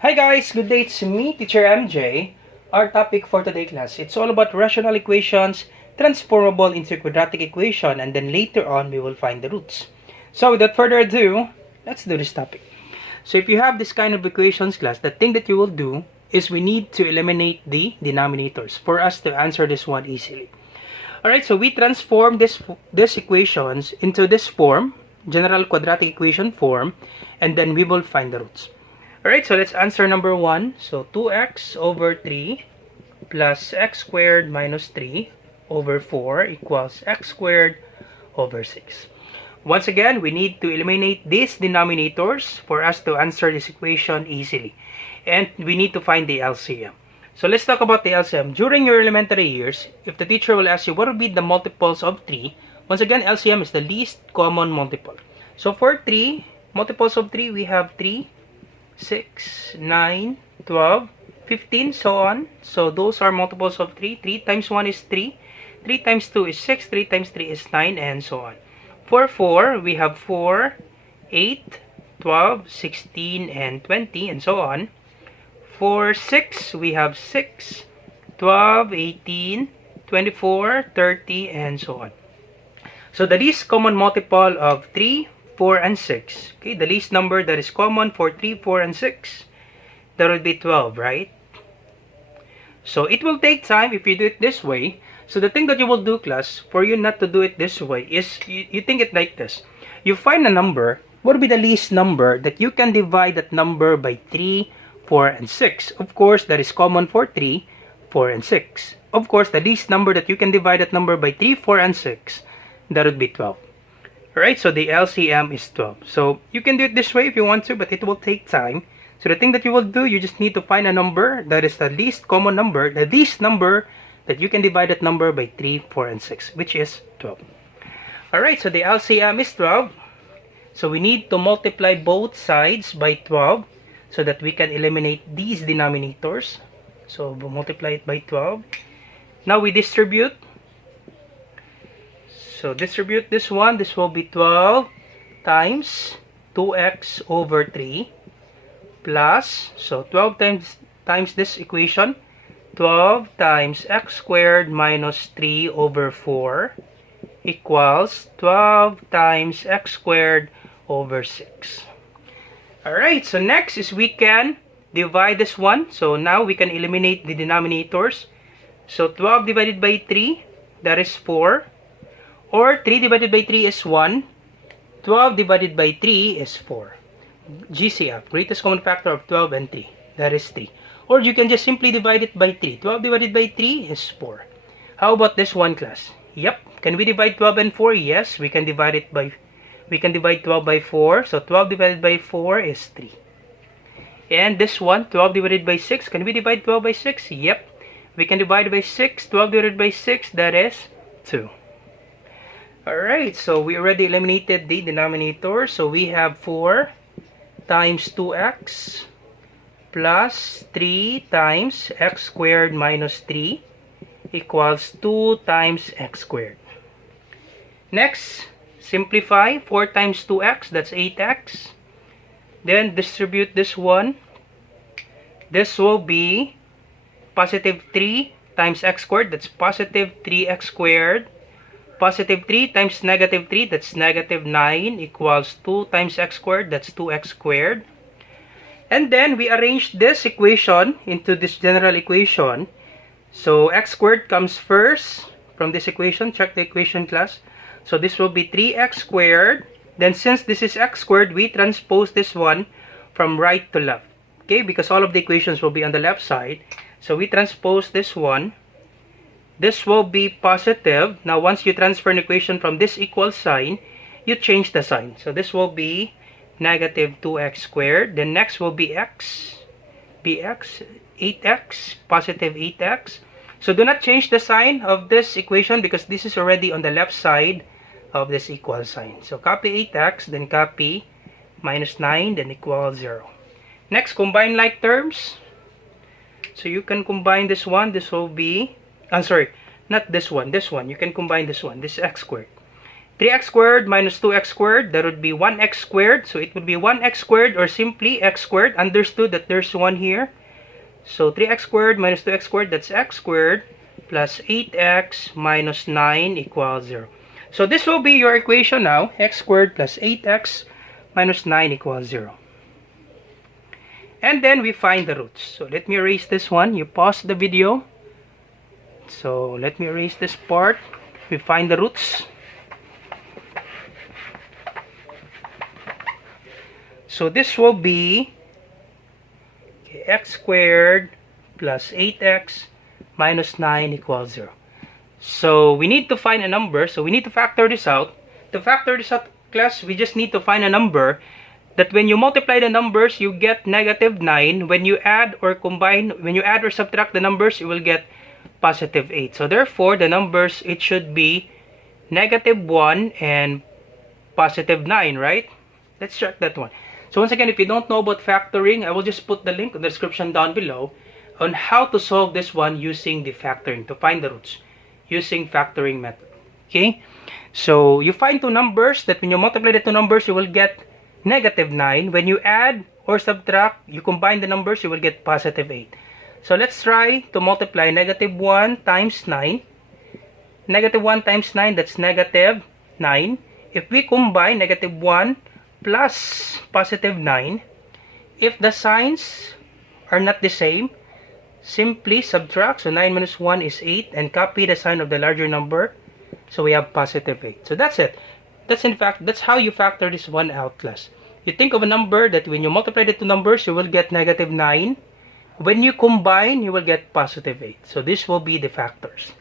Hi guys, good day, it's me, Teacher MJ. Our topic for today class, it's all about rational equations, transformable into quadratic equation, and then later on we will find the roots. So without further ado, let's do this topic. So if you have this kind of equations class, the thing that you will do is we need to eliminate the denominators for us to answer this one easily. Alright, so we transform this equations into this form, general quadratic equation form, and then we will find the roots. Alright, so let's answer number 1. So 2x over 3 plus x squared minus 3 over 4 equals x squared over 6. Once again, we need to eliminate these denominators for us to answer this equation easily. And we need to find the LCM. So let's talk about the LCM. During your elementary years, if the teacher will ask you what will be the multiples of 3, once again, LCM is the least common multiple. So for 3, multiples of 3, we have 3, 6, 9, 12, 15, so on. So those are multiples of 3. 3 times 1 is 3. 3 times 2 is 6. 3 times 3 is 9, and so on. For 4, we have 4, 8, 12, 16, and 20, and so on. For 6, we have 6, 12, 18, 24, 30, and so on. So the least common multiple of 3, 4, and 6. Okay, the least number that is common for 3, 4, and 6, that would be 12, right? So it will take time if you do it this way. So the thing that you will do, class, for you not to do it this way is you think it like this. You find a number. What would be the least number that you can divide that number by 3, 4, and 6? Of course, that is common for 3, 4, and 6. Of course, the least number that you can divide that number by 3, 4, and 6, that would be 12. Alright, so the LCM is 12. So you can do it this way if you want to, but it will take time. So the thing that you will do, you just need to find a number that is the least common number, the least number that you can divide that number by 3, 4, and 6, which is 12. Alright, so the LCM is 12. So we need to multiply both sides by 12 so that we can eliminate these denominators. So we'll multiply it by 12. Now we distribute. So distribute this one. This will be 12 times 2x over 3 plus, so 12 times this equation, 12 times x squared minus 3 over 4 equals 12 times x squared over 6. Alright, so next is we can divide this one. So now we can eliminate the denominators. So 12 divided by 3, that is 4. Or 3 divided by 3 is 1. 12 divided by 3 is 4. GCF, greatest common factor of 12 and 3. That is 3. Or you can just simply divide it by 3. 12 divided by 3 is 4. How about this one, class? Yep. Can we divide 12 and 4? Yes, we can divide 12 by 4. So 12 divided by 4 is 3. And this one, 12 divided by 6. Can we divide 12 by 6? Yep. We can divide by 6. 12 divided by 6, that is 2. Alright, so we already eliminated the denominator. So we have 4 times 2x plus 3 times x squared minus 3 equals 2 times x squared. Next, simplify. 4 times 2x, that's 8x. Then distribute this one. This will be positive 3 times x squared, that's positive 3x squared. Positive 3 times negative 3, that's negative 9, equals 2 times x squared, that's 2x squared. And then we arrange this equation into this general equation. So x squared comes first from this equation. Check the equation, class. So this will be 3x squared. Then since this is x squared, we transpose this one from right to left. Okay, because all of the equations will be on the left side. So we transpose this one. This will be positive. Now, once you transfer an equation from this equal sign, you change the sign. So this will be negative 2x squared. Then next will be x, bx, 8x, positive 8x. So do not change the sign of this equation because this is already on the left side of this equal sign. So copy 8x, then copy minus 9, then equals 0. Next, combine like terms. So you can combine this one. This will be, not this one. This one. You can combine this one. This is x squared. 3x squared minus 2x squared, that would be 1x squared. So it would be 1x squared or simply x squared. Understood that there's 1 here. So 3x squared minus 2x squared, that's x squared, plus 8x minus 9 equals 0. So this will be your equation now. X squared plus 8x minus 9 equals 0. And then we find the roots. So let me erase this one. You pause the video. So let me erase this part. We find the roots. So this will be x squared plus 8x minus 9 equals 0. So we need to find a number. So we need to factor this out. To factor this out, class, we just need to find a number that when you multiply the numbers, you get negative 9. When you add or combine, when you add or subtract the numbers, you will get positive 8. So therefore, the numbers, it should be negative 1 and positive 9, right? Let's check that one. So once again, if you don't know about factoring, I will just put the link in the description down below on how to solve this one using the factoring, to find the roots using factoring method. Okay? So you find two numbers that when you multiply the two numbers, you will get negative 9. When you add or subtract, you combine the numbers, you will get positive 8. So let's try to multiply negative 1 times 9. Negative 1 times 9, that's negative 9. If we combine negative 1 plus positive 9, if the signs are not the same, simply subtract. So 9 minus 1 is 8 and copy the sign of the larger number. So we have positive 8. So that's it. That's how you factor this one out, class. You think of a number that when you multiply the two numbers, you will get negative 9. When you combine, you will get positive 8. So this will be the factors.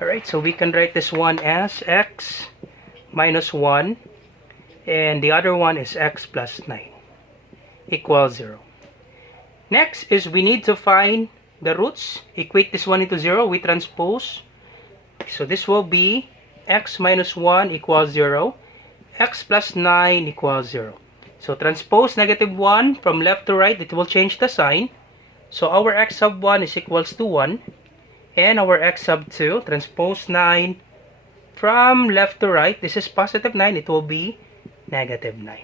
Alright, so we can write this one as x minus 1 and the other one is x plus 9 equals 0. Next is we need to find the roots. Equate this one into 0. We transpose. So this will be x minus 1 equals 0. X plus 9 equals 0. So transpose negative 1 from left to right. It will change the sign. So our x sub 1 is equals to 1. And our x sub 2, transpose 9 from left to right. This is positive 9. It will be negative 9.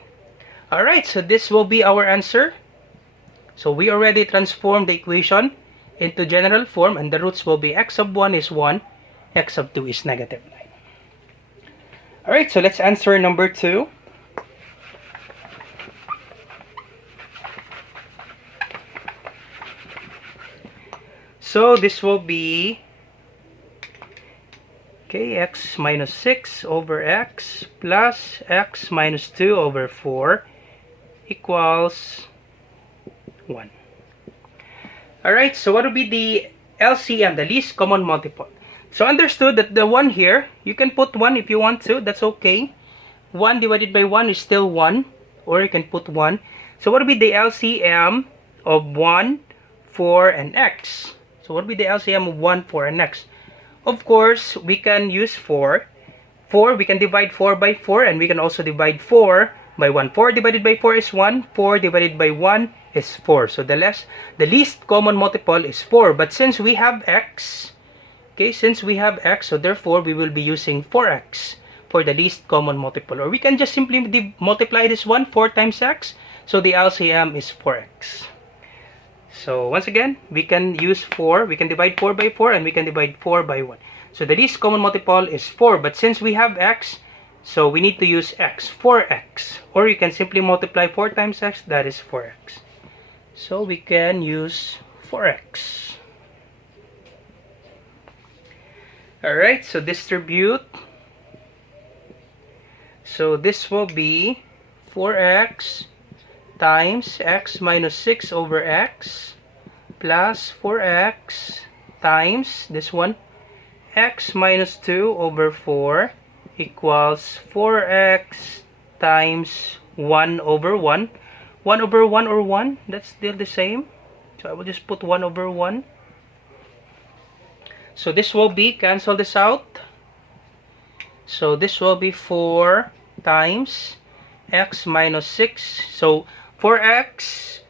Alright, so this will be our answer. So we already transformed the equation into general form. And the roots will be x sub 1 is 1. X sub 2 is negative 9. Alright, so let's answer number 2. So this will be x minus 6 over x plus x minus 2 over 4 equals 1. Alright, so what will be the LCM, the least common multiple? So understood that the 1 here, you can put 1 if you want to, that's okay. 1 divided by 1 is still 1, or you can put 1. So what will be the LCM of 1, 4, and x? So what will be the LCM of 1, 4, and x? Of course, we can use 4. 4, we can divide 4 by 4, and we can also divide 4 by 1. 4 divided by 4 is 1. 4 divided by 1 is 4. So the least common multiple is 4. But since we have x, so therefore we will be using 4x for the least common multiple. Or we can just simply multiply this one 4 times x. So the LCM is 4x. So once again, we can use 4. We can divide 4 by 4 and we can divide 4 by 1. So the least common multiple is 4. But since we have x, so we need to use x, 4x. Or you can simply multiply 4 times x, that is 4x. So we can use 4x. Alright, so distribute. So this will be 4x times x minus 6 over x plus 4x times this one x minus 2 over 4 equals 4x times 1 over 1. 1 over 1 or 1, that's still the same. So I will just put 1 over 1. So this will be, cancel this out. So this will be 4 times x minus 6. So 4x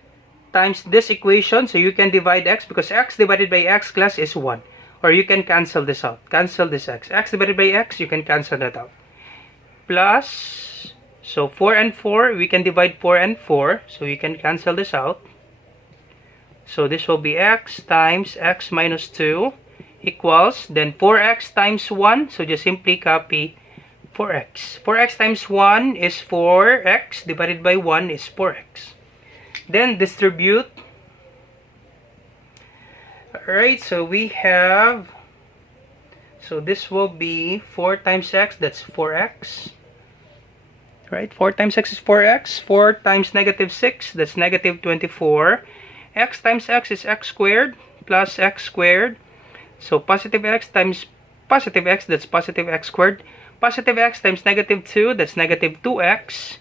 times this equation. So you can divide x because x divided by x, class, is 1. Or you can cancel this out. Cancel this x. X divided by x, you can cancel that out. plus, so 4 and 4, we can divide 4 and 4, so you can cancel this out. So this will be x times x minus 2 equals, then 4x times 1, so just simply copy 4x. 4x times 1 is 4x, divided by 1 is 4x. Then distribute. Alright, so we have, so this will be 4 times x, that's 4x. Right, 4 times x is 4x. 4 times negative 6, that's negative 24. X times x is x squared plus x squared. So positive x times positive x, that's positive x squared. Positive x times negative 2, that's negative 2x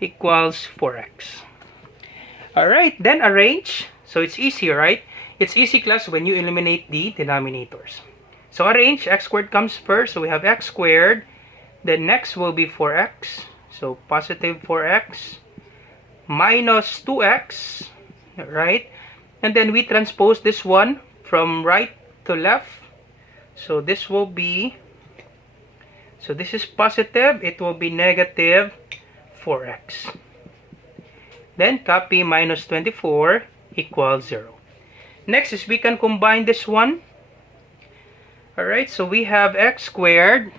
equals 4x. Alright, then arrange. So it's easy, right? It's easy, class, when you eliminate the denominators. So arrange, x squared comes first, so we have x squared. Then next will be 4x. So positive 4x minus 2x, right? And then we transpose this one from right to left. So this will be, so this is positive, it will be negative 4x. Then copy minus 24 equals 0. Next is we can combine this one. Alright, so we have x squared.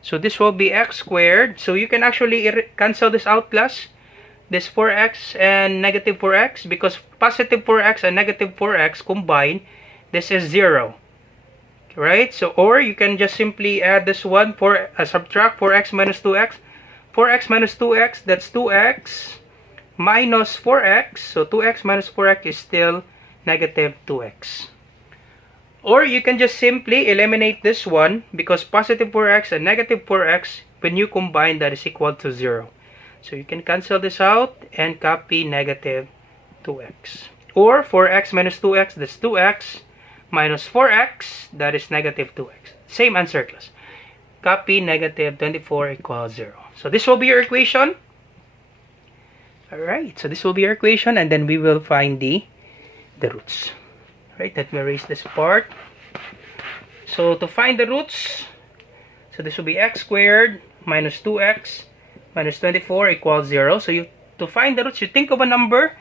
So this will be x squared. So you can actually cancel this out, class. This 4x and negative 4x, because positive 4x and negative 4x combined, this is 0. Right? So, or you can just simply add this one, subtract 4x minus 2x. 4x minus 2x, that's 2x minus 4x. So 2x minus 4x is still negative 2x. Or you can just simply eliminate this one, because positive 4x and negative 4x, when you combine, that is equal to 0. So you can cancel this out and copy negative 2x. Or 4x minus 2x, that's 2x minus 4x, that is negative 2x. Same answer, class. Copy negative 24 equals 0. So this will be your equation. Alright, so this will be your equation, and then we will find the roots. Right, let me erase this part. So to find the roots, so this will be x squared minus 2x minus 24 equals 0. So to find the roots, you think of a number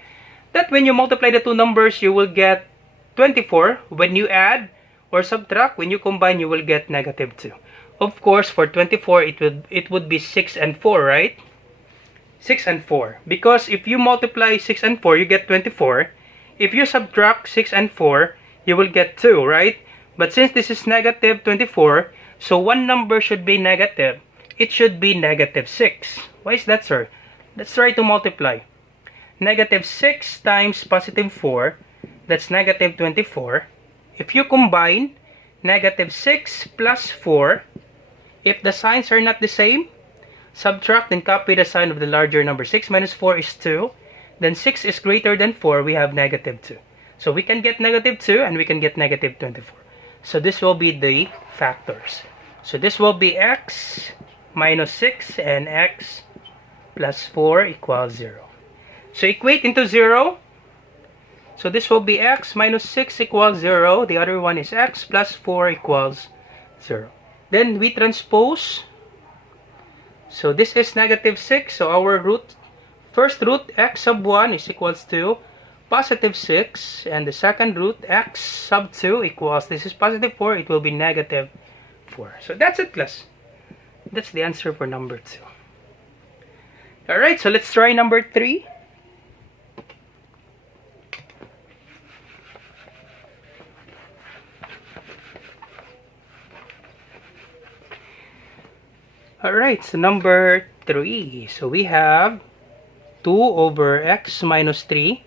that when you multiply the two numbers, you will get 24. When you add or subtract, when you combine, you will get negative 2. Of course, for 24, it would be 6 and 4, right? 6 and 4. Because if you multiply 6 and 4, you get 24. If you subtract 6 and 4, you will get 2, right? But since this is negative 24, so one number should be negative. It should be negative 6. Why is that, sir? Let's try to multiply. Negative 6 times positive 4, that's negative 24. If you combine negative 6 plus 4, if the signs are not the same, subtract and copy the sign of the larger number. 6 minus 4 is 2. Then 6 is greater than 4, we have negative 2. So we can get negative 2 and we can get negative 24. So this will be the factors. So this will be x minus 6 and x plus 4 equals 0. So equate into 0. So this will be x minus 6 equals 0. The other one is x plus 4 equals 0. Then we transpose. So this is negative 6. So our first root x sub 1 is equals to positive 6. And the second root x sub 2 equals, this is positive 4. It will be negative 4. So that's it, class. That's the answer for number 2. Alright, so let's try number 3. Alright, so number 3. So we have 2 over x minus 3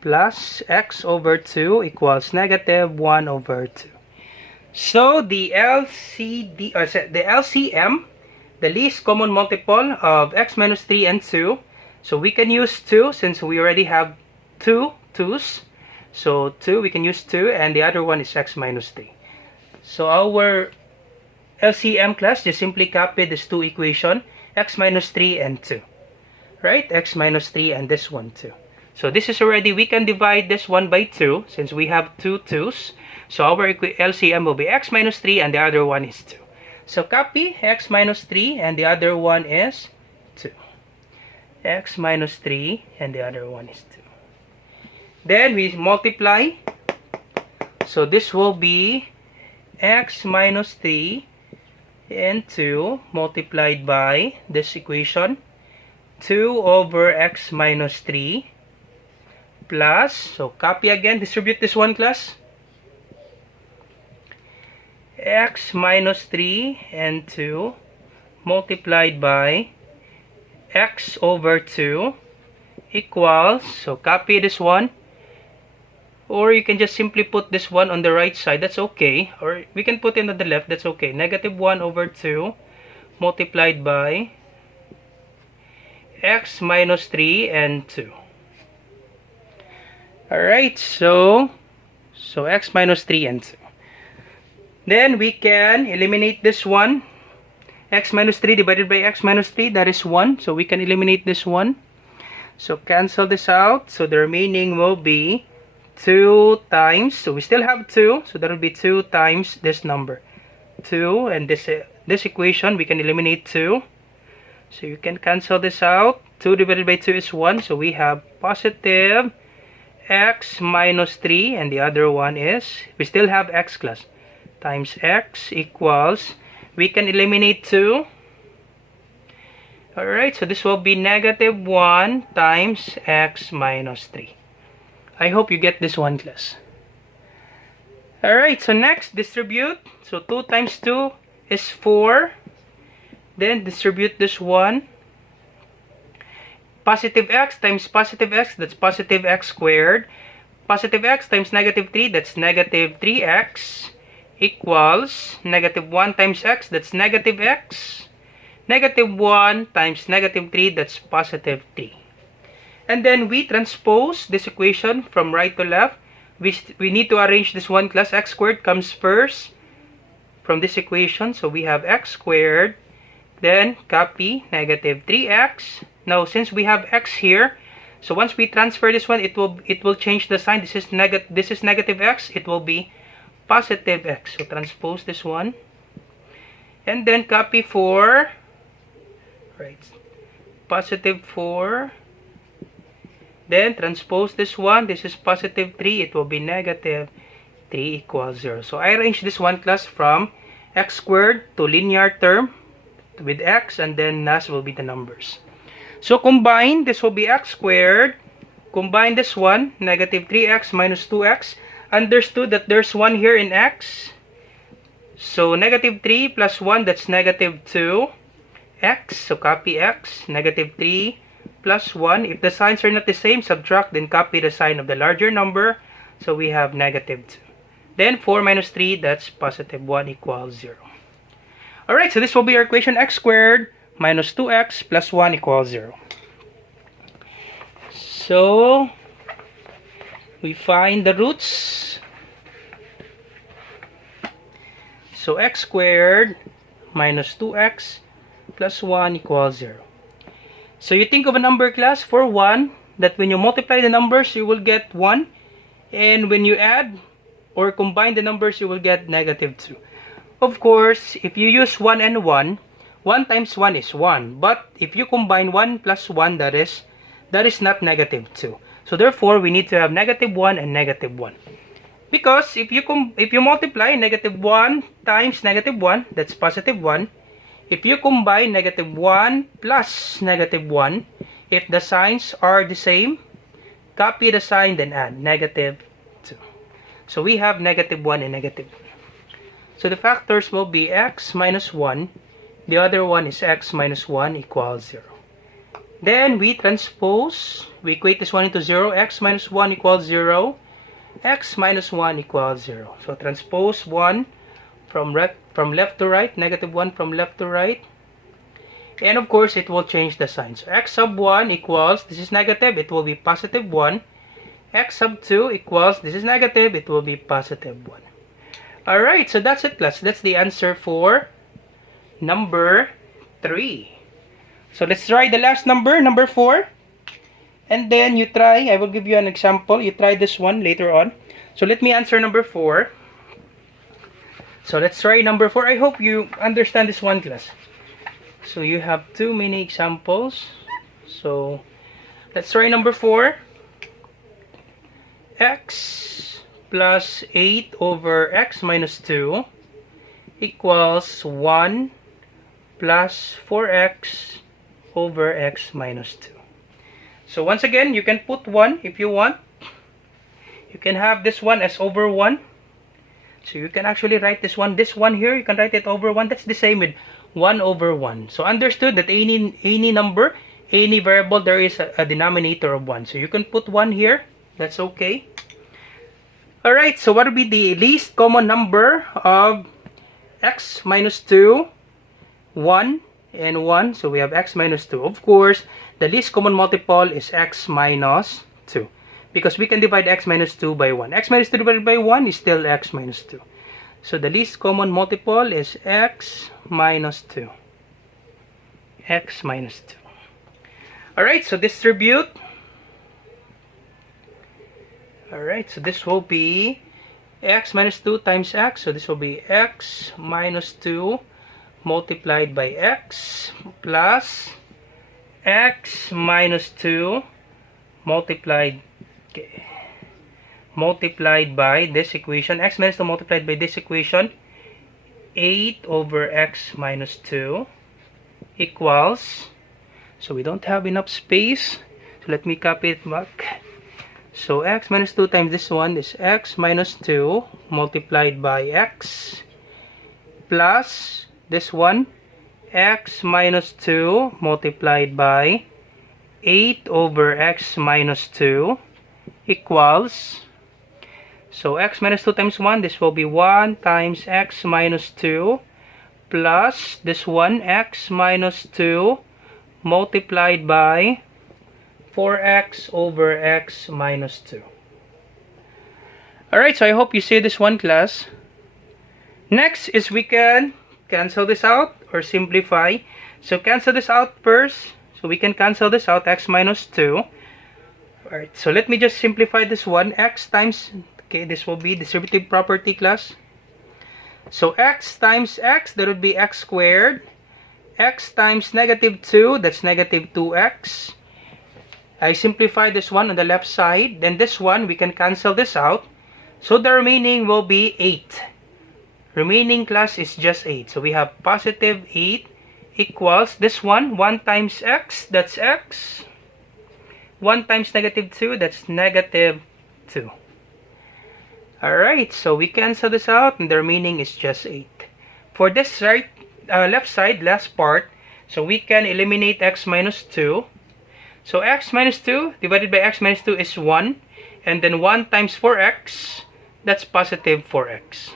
plus x over 2 equals negative 1 over 2. So the LCM, the least common multiple of x minus 3 and 2. So we can use 2 since we already have 2 2's. So 2, we can use 2, and the other one is x minus 3. So our LCM, class, just simply copy these two equations, x minus 3 and 2. Right? X minus 3 and this one 2. So this is already, we can divide this one by 2 since we have two 2's. So our LCM will be x minus 3 and the other one is 2. So copy x minus 3 and the other one is 2. X minus 3 and the other one is 2. Then we multiply. So this will be x minus 3 and 2 multiplied by this equation. 2 over x minus 3 plus, so copy again, distribute this one, class. X minus 3 and 2 multiplied by x over 2 equals, so copy this one, or you can just simply put this one on the right side, that's okay, or we can put it on the left, that's okay. Negative 1 over 2 multiplied by x minus 3 and 2. Alright, so x minus 3 and 2. Then we can eliminate this one. X minus 3 divided by x minus 3, that is 1. So we can eliminate this one. So cancel this out. So the remaining will be 2 times. So we still have 2. So that will be 2 times this number. 2, and this equation we can eliminate 2. So you can cancel this out. 2 divided by 2 is 1. So we have positive x minus 3, and the other one is, we still have x, class, times x equals, we can eliminate 2. Alright, so this will be negative 1 times x minus 3. I hope you get this one, class. Alright, so next, distribute. So 2 times 2 is 4. Then distribute this one. Positive x times positive x, that's positive x squared. Positive x times negative 3, that's negative 3x, equals negative 1 times x, that's negative x. Negative 1 times negative 3, that's positive 3. And then we transpose this equation from right to left. We need to arrange this one, class. X squared comes first from this equation. So we have x squared. Then copy negative 3x. Now since we have x here, so once we transfer this one, it will change the sign. This is negative x. It will be positive x. So transpose this one. And then copy 4. Right. Positive 4. Then transpose this one. This is positive 3. It will be negative 3 equals 0. So I arrange this one, class, from x squared to linear term with x, and then last will be the numbers. So combine, this will be x squared. Combine this one, negative 3x minus 2x. Understood that there's 1 here in x. So negative 3 plus 1, that's negative 2x. So copy x, negative 3 plus 1. If the signs are not the same, subtract, then copy the sign of the larger number. So we have negative 2. Then 4 minus 3, that's positive 1 equals 0. Alright, so this will be our equation, x squared minus 2x plus 1 equals 0. So we find the roots. So x squared minus 2x plus 1 equals 0. So you think of a number, class, for 1, that when you multiply the numbers, you will get 1. And when you add or combine the numbers, you will get negative 2. Of course, if you use 1 and 1, 1 times 1 is 1. But if you combine 1 plus 1, that is not negative 2. So therefore, we need to have negative 1 and negative 1. Because if you multiply negative 1 times negative 1, that's positive 1. If you combine negative 1 plus negative 1, if the signs are the same, copy the sign, then add negative 2. So we have negative 1 and negative 1. So the factors will be x minus 1. The other one is x minus 1 equals 0. Then we transpose. We equate this one into 0. X minus 1 equals 0. X minus 1 equals 0. So transpose 1 from left to right. Negative 1 from left to right. And of course, it will change the sign. So x sub 1 equals, this is negative, it will be positive 1. X sub 2 equals, this is negative, it will be positive 1. Alright, so that's it, class. That's the answer for number 3. So let's try the last number, number 4. And then you try, I will give you an example. You try this one later on. So let me answer number 4. So let's try number 4. I hope you understand this one, class. So you have too many examples. So let's try number 4. X plus 8 over x minus 2 equals 1 plus 4x over x minus 2. So once again, you can put 1 if you want. You can have this one as over 1. So you can actually write this one here, you can write it over 1. That's the same with 1 over 1. So understood that any number, any variable, there is a denominator of 1. So you can put 1 here. That's okay. Alright, so what would be the least common number of x minus 2, 1, and 1? So we have x minus 2. Of course, the least common multiple is x minus 2. Because we can divide x minus 2 by 1. X minus 2 divided by 1 is still x minus 2. So the least common multiple is x minus 2. X minus 2. Alright, so distribute. Alright, so this will be x minus 2 times x. So this will be x minus 2 multiplied by x plus x minus 2 multiplied by this equation. X minus 2 multiplied by this equation, 8 over x minus 2 equals, so we don't have enough space, so let me copy it back. So x minus 2 times this one is x minus 2 multiplied by x plus this one, x minus 2 multiplied by 8 over x minus 2 equals, so x minus 2 times 1, this will be 1 times x minus 2 plus this one, x minus 2 multiplied by 4x over x minus 2. Alright, so I hope you see this one, class. Next is we can cancel this out or simplify. So cancel this out first. So we can cancel this out, x minus 2. Alright, so let me just simplify this one. X times, okay, this will be distributive property, class. So x times x, that would be x squared. X times negative 2, that's negative 2x. I simplify this one on the left side. Then this one, we can cancel this out. So the remaining will be 8. Remaining, class, is just 8. So we have positive 8 equals this one, 1 times x, that's x. 1 times negative 2, that's negative 2. Alright, so we cancel this out and the remaining is just 8. For this left side, last part, so we can eliminate x minus 2. So x minus 2 divided by x minus 2 is 1. And then 1 times 4x, that's positive 4x.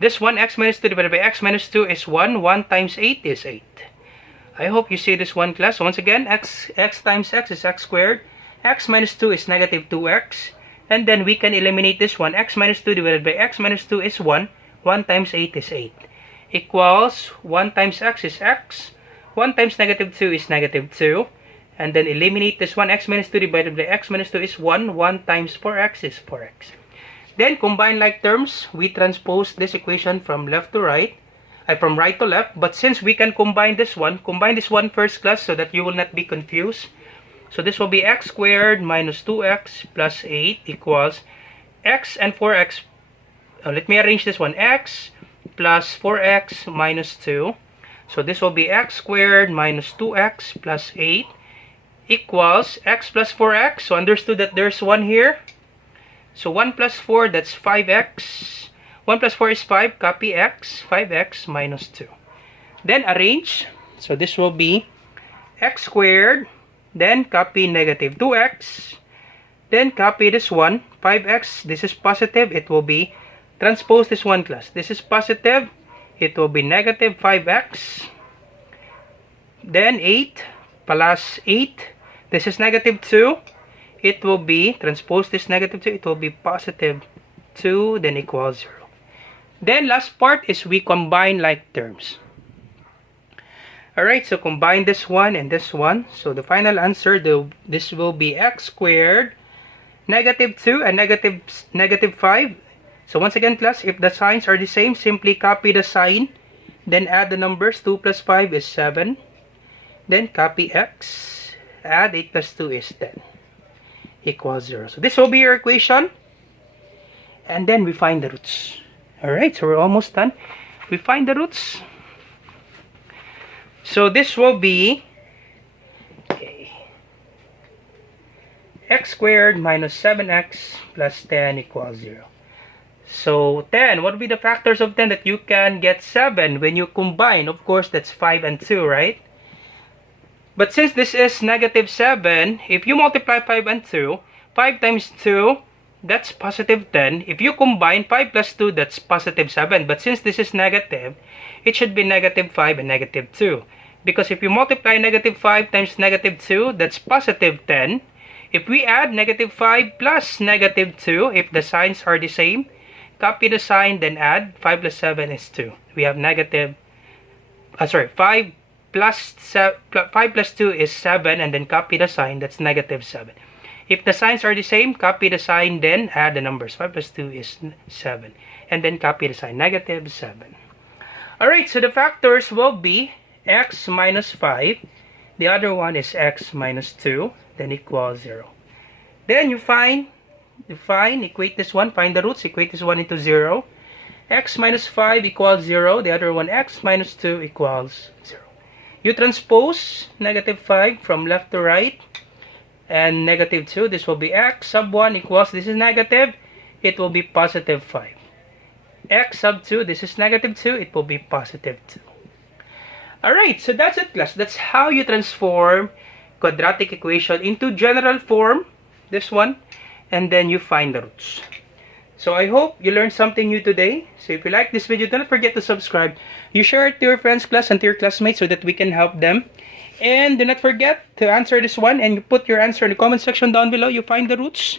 This one, x minus 2 divided by x minus 2 is 1. 1 times 8 is 8. I hope you see this one, class. So once again, x times x is x squared. X minus 2 is negative 2x. And then we can eliminate this one. X minus 2 divided by x minus 2 is 1. 1 times 8 is 8. Equals 1 times x is x. 1 times negative 2 is negative 2. And then eliminate this one. X minus 2 divided by x minus 2 is 1. 1 times 4x is 4x. Then combine like terms. We transpose this equation from left to right. From right to left. But since we can combine this one first, class, so that you will not be confused. So this will be x squared minus 2x plus 8 equals x and 4x. Let me arrange this one. X plus 4x minus 2. So this will be x squared minus 2x plus 8 equals x plus 4x. So understood that there's 1 here. So 1 plus 4, that's 5x. 1 plus 4 is 5. Copy x. 5x minus 2. Then arrange. So this will be x squared. Then copy negative 2x. Then copy this one. 5x. This is positive. It will be transpose this one, class. This is positive. It will be negative 5x. Then 8 plus 8. This is negative 2. It will be, transpose this negative 2. It will be positive 2. Then equals 0. Then last part is we combine like terms. Alright, so combine this one and this one. So the final answer, this will be x squared, negative 2 and negative 5. So once again, class, if the signs are the same, simply copy the sign, then add the numbers. 2 plus 5 is 7. Then copy x, add 8 plus 2 is 10, equals 0. So this will be your equation. And then we find the roots. Alright, so we're almost done. We find the roots. So this will be x squared minus 7x plus 10 equals 0. So 10, what would be the factors of 10 that you can get 7 when you combine? Of course, that's 5 and 2, right? But since this is negative 7, if you multiply 5 and 2, 5 times 2, that's positive 10. If you combine 5 plus 2, that's positive 7. But since this is negative, it should be negative 5 and negative 2. Because if you multiply negative 5 times negative 2, that's positive 10. If we add negative 5 plus negative 2, if the signs are the same, copy the sign, then add. 5 plus 7 is 2. We have negative, 5 plus 2 is 7, and then copy the sign, that's negative 7. If the signs are the same, copy the sign, then add the numbers. 5 plus 2 is 7. And then copy the sign, negative 7. Alright, so the factors will be x minus 5. The other one is x minus 2. Then equals 0. Then you equate this one, find the roots, equate this one into 0. X minus 5 equals 0. The other one, x minus 2 equals 0. You transpose negative 5 from left to right. And negative 2, this will be x sub 1 equals, this is negative, it will be positive 5. X sub 2, this is negative 2, it will be positive 2. Alright, so that's it, class. That's how you transform quadratic equation into general form, this one, and then you find the roots. So I hope you learned something new today. So if you like this video, don't forget to subscribe. You share it to your friends, class, and to your classmates so that we can help them. And do not forget to answer this one, and you put your answer in the comment section down below. You find the roots,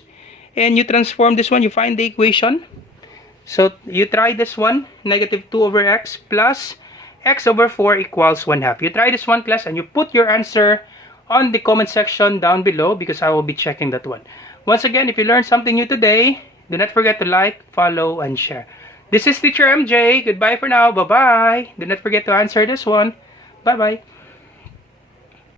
and you transform this one, you find the equation. So you try this one, negative 2 over x plus x over 4 equals 1/2. You try this one, class, and you put your answer on the comment section down below because I will be checking that one. Once again, if you learned something new today, do not forget to like, follow, and share. This is Teacher MJ. Goodbye for now. Bye-bye. Do not forget to answer this one. Bye-bye.